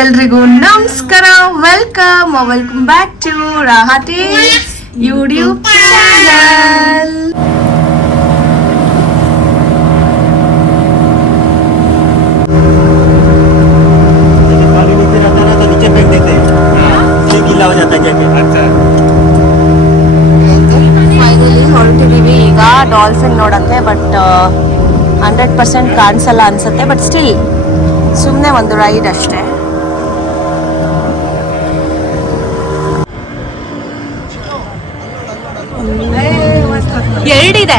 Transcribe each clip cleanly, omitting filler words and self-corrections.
ಎಲ್ರಿಗೂ ನಮಸ್ಕಾರ, welcome back to Raha Tales YouTube channel. Finally ಹೊರಟಿದೀವಿ ಈಗ ಡಾಲ್ಫಿನ್ ನೋಡಕ್ಕೆ. ಬಟ್ 100% ಕಾಣಿಸಲ್ಲ ಅನ್ಸುತ್ತೆ. ಬಟ್ ಸ್ಟಿಲ್ ಸುಮ್ಮನೆ ಒಂದು ರೈಡ್ ಅಷ್ಟೇ. ಎರಡಿದೆ.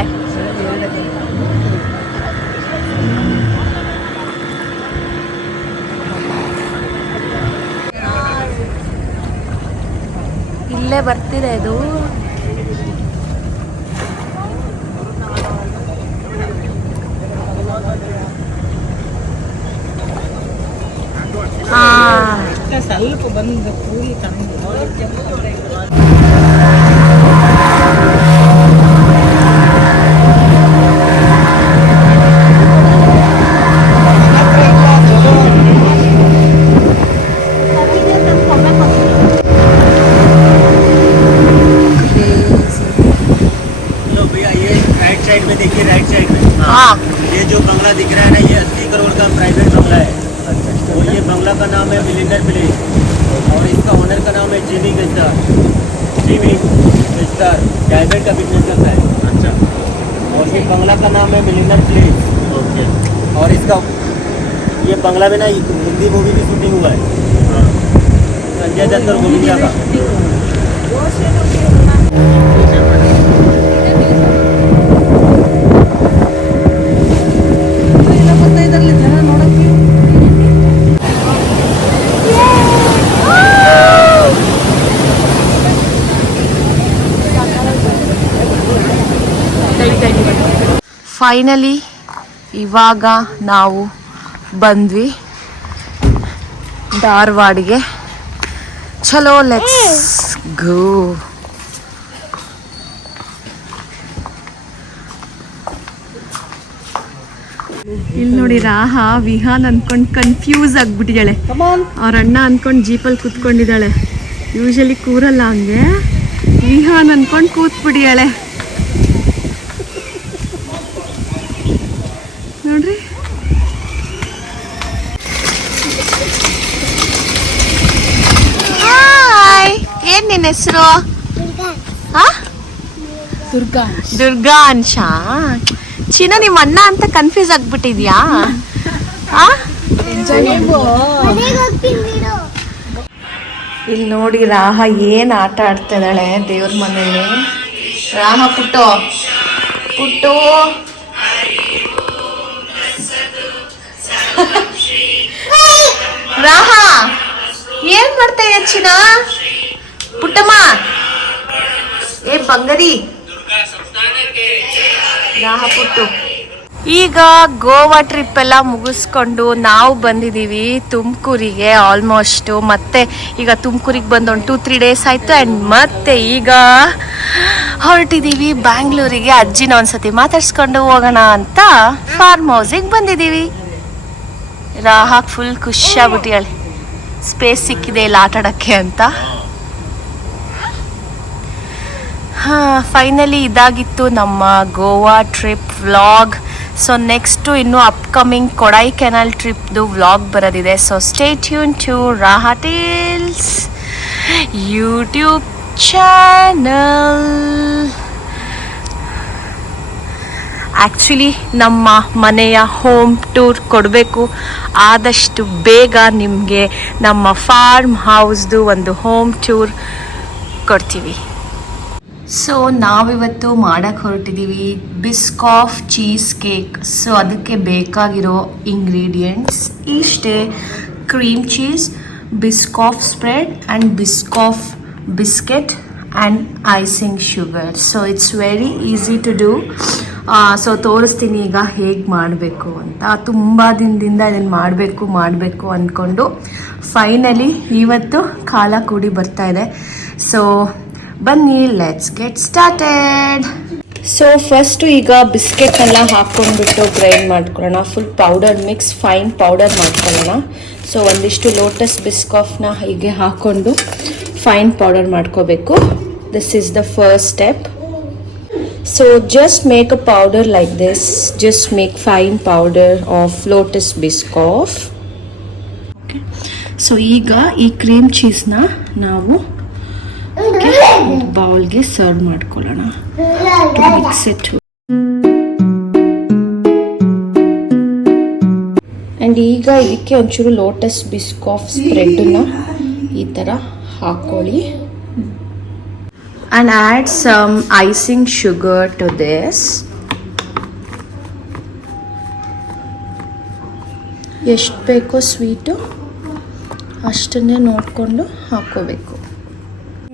ಇಲ್ಲೇ ಬರ್ತಿದೆ ಇದು. ಸ್ವಲ್ಪ ಬಂದು ಕೂಲಿ साइड में देखिए, राइट साइड में। हाँ, ये जो बंगला दिख रहा है ना, ये 80 करोड़ का प्राइवेट बंगला है। और ये बंगला का नाम है मिलिंडर प्लेस और इसका ओनर का नाम है जिमी गेस्टर। डायमंड का बिजनेस करता है। अच्छा। और ये बंगला का नाम है मिलिंडर प्लेस। ओके। और इसका ये बंगला में ना हिंदी मूवी की शूटिंग हुआ है, संजय दत्त और गोविंदा का। ಫೈನಲಿ ಇವಾಗ ನಾವು ಬಂದ್ವಿ ಧಾರವಾಡಿಗೆ. ಚಲೋ, ಲೆಟ್ಸ್ ಗೋ. ಇಲ್ಲಿ ನೋಡಿ, ರಾಹಾ ವಿಹಾನ್ ಅನ್ಕೊಂಡು ಕನ್ಫ್ಯೂಸ್ ಆಗ್ಬಿಟ್ಟಿದ್ದಾಳೆ. ಅವ್ರ ಅಣ್ಣ ಅನ್ಕೊಂಡು ಜೀಪಲ್ಲಿ ಕೂತ್ಕೊಂಡಿದ್ದಾಳೆ. ಯೂಶಲಿ ಕೂರಲ್ಲ ಹಂಗೆ. ವಿಹಾನ್ ಅನ್ಕೊಂಡು ಕೂತ್ಬಿಟ್ಟಿದ್ದಾಳೆ ನೋಡ್ರಿ. ಹಾಯ್, ಏನ್ ನಿನ್ನ ಹೆಸರು? ದುರ್ಗಾ ಅನ್ಶಾ. ಚಿನ್ನ ನಿಮ್ಮ ಅಣ್ಣ ಅಂತ ಕನ್ಫ್ಯೂಸ್ ಆಗ್ಬಿಟ್ಟಿದ್ಯಾ? ಇಲ್ಲಿ ನೋಡಿ, ರಾಹಾ ಏನ್ ಆಟ ಆಡ್ತಾ ಇದ್ದಾಳೆ ದೇವ್ರ ಮನೇಲಿ. ರಾಹಾ ಪುಟ್ಟು ಪುಟ್ಟು ರಾಹಾ ಏನ್ ಮಾಡ್ತಾ ಇದೆಯಾ ಚಿನ್ನ? ಪುಟ್ಟಮ್ಮ, ಏ ಬಂಗರಿ. ರಾಹಾ ಪುಟ್ಟು. ಈಗ ಗೋವಾ ಟ್ರಿಪ್ ಎಲ್ಲ ಮುಗಿಸ್ಕೊಂಡು ನಾವು ಬಂದಿದ್ದೀವಿ ತುಮಕೂರಿಗೆ ಆಲ್ಮೋಸ್ಟ್. ಮತ್ತೆ ಈಗ ತುಮಕೂರಿಗೆ ಬಂದು ಒಂದು 2-3 ಡೇಸ್ ಆಯಿತು. ಆ್ಯಂಡ್ ಮತ್ತೆ ಈಗ ಹೊರಟಿದ್ದೀವಿ ಬ್ಯಾಂಗ್ಳೂರಿಗೆ. ಅಜ್ಜಿನ ಒಂದ್ಸತಿ ಮಾತಾಡ್ಸ್ಕೊಂಡು ಹೋಗೋಣ ಅಂತ ಫಾರ್ಮ್ ಹೌಸಿಗೆ ಬಂದಿದ್ದೀವಿ. ರಾಹಾಕ್ ಫುಲ್ ಖುಷಿಯಾಗ್ಬಿಟ್ಟಿಯಾಳೆ, ಸ್ಪೇಸ್ ಸಿಕ್ಕಿದೆ ಇಲ್ಲಿ ಆಟ ಆಡೋಕ್ಕೆ ಅಂತ. ಫೈನಲಿ ಇದಾಗಿತ್ತು ನಮ್ಮ Goa trip vlog. So next ಇನ್ನು ಅಪ್ಕಮಿಂಗ್ ಕೊಡೈಕೆನಾಲ್ ಟ್ರಿಪ್ದು ವ್ಲಾಗ್ ಬರೋದಿದೆ. So stay tune to Raha Tales YouTube channel. Actually ನಮ್ಮ ಮನೆಯ ಹೋಮ್ ಟೂರ್ ಕೊಡಬೇಕು. ಆದಷ್ಟು ಬೇಗ ನಿಮಗೆ ನಮ್ಮ ಫಾರ್ಮ್ ಹೌಸ್ದು ಒಂದು ಹೋಮ್ ಟೂರ್ ಕೊಡ್ತೀವಿ. ಸೊ ನಾವಿವತ್ತು ಮಾಡೋಕ್ಕೆ ಹೊರಟಿದ್ದೀವಿ ಬಿಸ್ಕಾಫ್ ಚೀಸ್ ಕೇಕ್. ಸೊ ಅದಕ್ಕೆ ಬೇಕಾಗಿರೋ ಇಂಗ್ರೀಡಿಯೆಂಟ್ಸ್ ಇಷ್ಟೇ: cream cheese, Biscoff spread and Biscoff biscuit and icing sugar. So it's very easy to do. So ತೋರಿಸ್ತೀನಿ ಈಗ ಹೇಗೆ ಮಾಡಬೇಕು ಅಂತ. ತುಂಬ ದಿನದಿಂದ ಇದನ್ನು ಮಾಡಬೇಕು ಅಂದ್ಕೊಂಡು ಫೈನಲಿ ಇವತ್ತು ಕಾಲ ಕೂಡಿ ಬರ್ತಾ ಇದೆ. ಸೊ ಬನ್ನಿ, let's get started. So first ಈಗ ಬಿಸ್ಕೆಟ್ ಎಲ್ಲ ಹಾಕ್ಕೊಂಡ್ಬಿಟ್ಟು ಗ್ರೈಂಡ್ ಮಾಡ್ಕೊಳ್ಳೋಣ. Full powder mix fine powder ಮಾಡ್ಕೊಳ್ಳೋಣ. ಸೊ ಒಂದಿಷ್ಟು ಲೋಟಸ್ ಬಿಸ್ಕಾಫ್ನ ಹೀಗೆ ಹಾಕ್ಕೊಂಡು ಫೈನ್ ಪೌಡರ್ ಮಾಡ್ಕೋಬೇಕು. This is the first step. So just make a powder like this. Just make fine powder of Lotus Biscoff. Okay, so ಈಗ ಈ cream ಚೀಸ್ನ ನಾವು ಬೌಲ್ಗೆ ಸರ್ವ್ ಮಾಡ್ಕೊಳ್ಳೋಣ. Mix it. ಆ್ಯಂಡ್ ಈಗ ಇದಕ್ಕೆ ಒಂಚೂರು ಲೋಟಸ್ ಬಿಸ್ಕಾಫ್ ಸ್ಪ್ರೆಡ್ನ ಈ ಥರ ಹಾಕ್ಕೊಳ್ಳಿ. And add some icing sugar to this. ಎಷ್ಟು ಬೇಕೋ ಸ್ವೀಟು ಅಷ್ಟನ್ನೇ ನೋಡಿಕೊಂಡು ಹಾಕ್ಕೋಬೇಕು.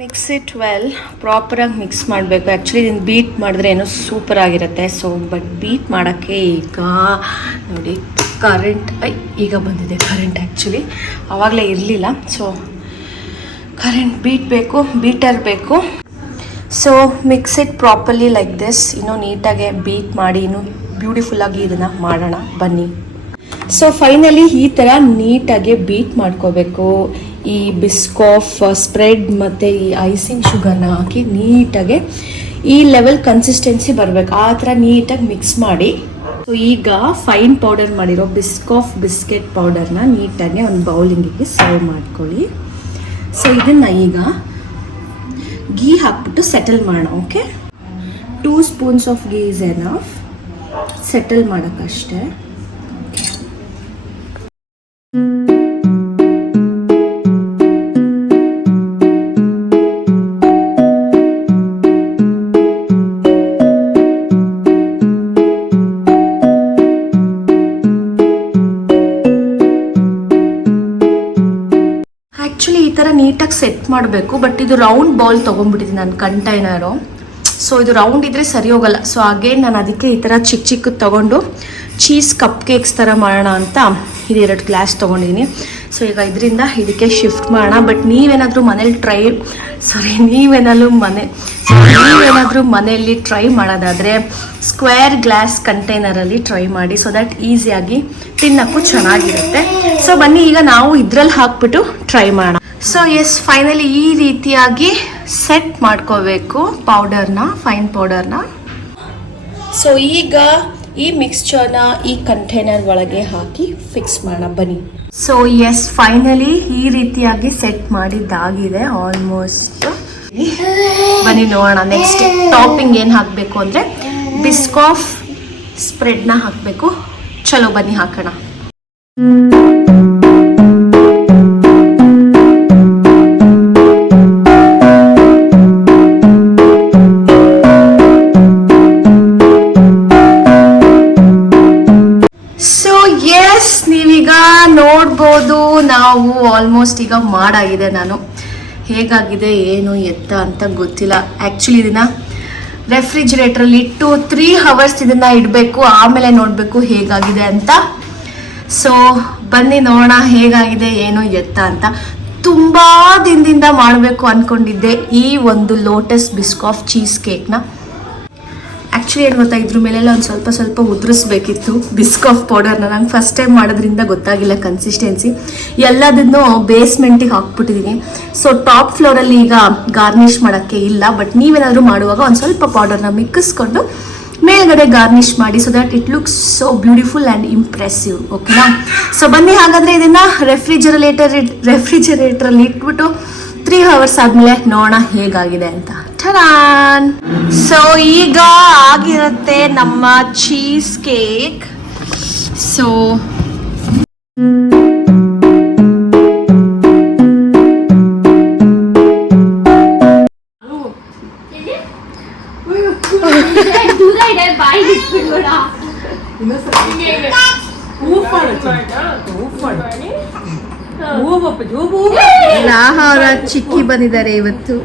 Mix it well. ಪ್ರಾಪರಾಗಿ ಮಿಕ್ಸ್ ಮಾಡಬೇಕು. ಆ್ಯಕ್ಚುಲಿ ಇದನ್ನು ಬೀಟ್ ಮಾಡಿದ್ರೆ ಏನೋ ಸೂಪರ್ ಆಗಿರುತ್ತೆ. ಸೊ ಬಟ್ ಬೀಟ್ ಮಾಡೋಕ್ಕೆ ಈಗ ನೋಡಿ ಕರೆಂಟ್ ಈಗ ಬಂದಿದೆ ಕರೆಂಟ್. ಆ್ಯಕ್ಚುಲಿ ಆವಾಗಲೇ ಇರಲಿಲ್ಲ. ಸೊ ಕರೆಂಟ್ ಬೀಟರ್ ಬೇಕು. So mix it properly like this. ಇನ್ನೂ ನೀಟಾಗಿ ಬೀಟ್ ಮಾಡಿ ಇನ್ನೂ ಬ್ಯೂಟಿಫುಲ್ಲಾಗಿ ಇದನ್ನು ಮಾಡೋಣ ಬನ್ನಿ. ಸೊ ಫೈನಲಿ ಈ ಥರ ನೀಟಾಗಿ ಬೀಟ್ ಮಾಡ್ಕೋಬೇಕು. ಈ ಬಿಸ್ಕಾಫ್ ಸ್ಪ್ರೆಡ್ ಮತ್ತು ಈ ಐಸಿಂಗ್ ಶುಗರ್ನ ಹಾಕಿ ನೀಟಾಗಿ ಈ ಲೆವೆಲ್ ಕನ್ಸಿಸ್ಟೆನ್ಸಿ ಬರಬೇಕು. ಆ ಥರ ನೀಟಾಗಿ ಮಿಕ್ಸ್ ಮಾಡಿ. ಸೊ ಈಗ ಫೈನ್ ಪೌಡರ್ ಮಾಡಿರೋ ಬಿಸ್ಕಾಫ್ ಬಿಸ್ಕೆಟ್ ಪೌಡರ್ನ ನೀಟಾಗಿ ಒಂದು ಬೌಲಿಂಗಿಗೆ ಸರ್ವ್ ಮಾಡ್ಕೊಳ್ಳಿ. ಸೊ ಇದನ್ನು ಈಗ ಗೀ ಹಾಕ್ಬಿಟ್ಟು ಸೆಟಲ್ ಮಾಡೋಣ. Okay, 2 spoons of ghee is enough settle ಮಾಡೋಕ್ಕಷ್ಟೇ. ಆ್ಯಕ್ಚುಲಿ ಈ ಥರ ನೀಟಾಗಿ ಸೆಟ್ ಮಾಡಬೇಕು. ಬಟ್ ಇದು ರೌಂಡ್ ಬೌಲ್ ತೊಗೊಂಡ್ಬಿಟ್ಟಿದ್ದೀನಿ ನಾನು ಕಂಟೈನರು. ಸೊ ಇದು ರೌಂಡ್ ಇದ್ದರೆ ಸರಿ ಹೋಗಲ್ಲ. ಸೊ ಅಗೇನ್ ನಾನು ಅದಕ್ಕೆ ಈ ಥರ ಚಿಕ್ಕ ಚಿಕ್ಕದು ತೊಗೊಂಡು ಚೀಸ್ ಕಪ್ ಕೇಕ್ಸ್ ಥರ ಮಾಡೋಣ ಅಂತ ಇದು 2 ಗ್ಲಾಸ್ ತೊಗೊಂಡಿದ್ದೀನಿ. ಸೊ ಈಗ ಇದರಿಂದ ಇದಕ್ಕೆ ಶಿಫ್ಟ್ ಮಾಡೋಣ. ಬಟ್ ನೀವೇನಾದರೂ ಮನೆಯಲ್ಲಿ ಟ್ರೈ ಮಾಡೋದಾದರೆ ಸ್ಕ್ವೇರ್ ಗ್ಲಾಸ್ ಕಂಟೈನರಲ್ಲಿ ಟ್ರೈ ಮಾಡಿ. ಸೊ ದಟ್ ಈಸಿಯಾಗಿ ತಿನ್ನೋಕ್ಕೂ ಚೆನ್ನಾಗಿರುತ್ತೆ. ಸೊ ಬನ್ನಿ ಈಗ ನಾವು ಇದರಲ್ಲಿ ಹಾಕ್ಬಿಟ್ಟು ಟ್ರೈ ಮಾಡೋಣ. ಸೊ ಎಸ್, ಫೈನಲಿ ಈ ರೀತಿಯಾಗಿ ಸೆಟ್ ಮಾಡ್ಕೋಬೇಕು ಪೌಡರ್ನ, ಫೈನ್ ಪೌಡರ್ನ. ಸೊ ಈಗ ಈ ಮಿಕ್ಸ್ಚರ್ನ ಈ ಕಂಟೈನರ್ ಒಳಗೆ ಹಾಕಿ ಫಿಕ್ಸ್ ಮಾಡೋಣ ಬನ್ನಿ. ಸೊ ಎಸ್, ಫೈನಲಿ ಈ ರೀತಿಯಾಗಿ ಸೆಟ್ ಮಾಡಿದ್ದಾಗಿದೆ ಆಲ್ಮೋಸ್ಟ್. ಬನ್ನಿ ನೋಡೋಣ ನೆಕ್ಸ್ಟ್ ಟಾಪಿಂಗ್ ಏನು ಹಾಕಬೇಕು ಅಂದರೆ ಬಿಸ್ಕಾಫ್ ಸ್ಪ್ರೆಡ್ನ ಹಾಕಬೇಕು. ಚಲೋ ಬನ್ನಿ ಹಾಕೋಣ. ನೀವೀಗ ನೋಡ್ಬೋದು ನಾವು ಆಲ್ಮೋಸ್ಟ್ ಈಗ ಮಾಡಾಗಿದೆ. ನಾನು ಹೇಗಾಗಿದೆ ಏನು ಎತ್ತ ಅಂತ ಗೊತ್ತಿಲ್ಲ. ಆ್ಯಕ್ಚುಲಿ ಇದನ್ನು ರೆಫ್ರಿಜಿರೇಟ್ರಲ್ಲಿ ಇಟ್ಟು 3 hours ಇದನ್ನು ಇಡಬೇಕು. ಆಮೇಲೆ ನೋಡಬೇಕು ಹೇಗಾಗಿದೆ ಅಂತ. ಸೊ ಬನ್ನಿ ನೋಡೋಣ ಹೇಗಾಗಿದೆ ಏನು ಎತ್ತ ಅಂತ. ತುಂಬ ದಿನದಿಂದ ಮಾಡಬೇಕು ಅಂದ್ಕೊಂಡಿದ್ದೆ ಈ ಒಂದು ಲೋಟಸ್ ಬಿಸ್ಕಾಫ್ ಚೀಸ್ ಕೇಕ್ನ. ಆ್ಯಕ್ಚುಲಿ ಏನು ಗೊತ್ತಾ, ಇದ್ರ ಮೇಲೆಲ್ಲ ಒಂದು ಸ್ವಲ್ಪ ಉದುರಿಸ್ಬೇಕಿತ್ತು ಬಿಸ್ಕಾಫ್ ಪೌಡರ್ನ. ನಂಗೆ ಫಸ್ಟ್ ಟೈಮ್ ಮಾಡೋದ್ರಿಂದ ಗೊತ್ತಾಗಿಲ್ಲ ಕನ್ಸಿಸ್ಟೆನ್ಸಿ. ಎಲ್ಲದನ್ನು ಬೇಸ್ಮೆಂಟಿಗೆ ಹಾಕ್ಬಿಟ್ಟಿದ್ದೀನಿ. ಸೊ ಟಾಪ್ ಫ್ಲೋರಲ್ಲಿ ಈಗ ಗಾರ್ನಿಷ್ ಮಾಡೋಕ್ಕೆ ಇಲ್ಲ. ಬಟ್ ನೀವೇನಾದರೂ ಮಾಡುವಾಗ ಒಂದು ಸ್ವಲ್ಪ ಪೌಡರ್ನ ಮಿಕ್ಕಿಸ್ಕೊಂಡು ಮೇಲ್ಗಡೆ ಗಾರ್ನಿಷ್ ಮಾಡಿ. So that it looks so beautiful and impressive. ಓಕೆನಾ? ಸೊ ಬನ್ನಿ ಹಾಗಾದರೆ ಇದನ್ನು ರೆಫ್ರಿಜರೇಟರಲ್ಲಿ ಇಟ್ಬಿಟ್ಟು 3 hours ಆದಮೇಲೆ ನೋಡೋಣ ಹೇಗಾಗಿದೆ ಅಂತ. ಟಡಾನ್! ಸೊ ಈಗ ಆಗಿರುತ್ತೆ ನಮ್ಮ ಚೀಸ್ ಕೇಕ್. ಸೊ ರಾಹ ಅವರ ಚಿಕ್ಕಿ ಬಂದಿದ್ದಾರೆ ಇವತ್ತು.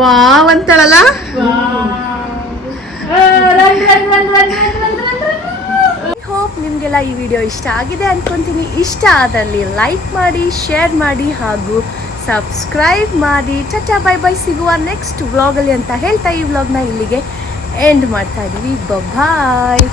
ವಾವ್ ಅಂತಳಲ್ಲ. ಹೋಪ್ ನಿಮಗೆಲ್ಲ ಈ ವಿಡಿಯೋ ಇಷ್ಟ ಆಗಿದೆ ಅನ್ಕೊಂತೀನಿ. ಇಷ್ಟ ಆದಲ್ಲಿ ಲೈಕ್ ಮಾಡಿ, ಶೇರ್ ಮಾಡಿ ಹಾಗೂ ಸಬ್ಸ್ಕ್ರೈಬ್ ಮಾಡಿ. ಟಾಟಾ ಬೈ ಬೈ, ಸಿಗುವ ನೆಕ್ಸ್ಟ್ ವ್ಲಾಗಲ್ಲಿ ಅಂತ ಹೇಳ್ತಾ ಈ ವ್ಲಾಗ್ನ ಇಲ್ಲಿಗೆ ಎಂಡ್ ಮಾಡ್ತಾ ಇದ್ದೀವಿ. ಬಾಯ್.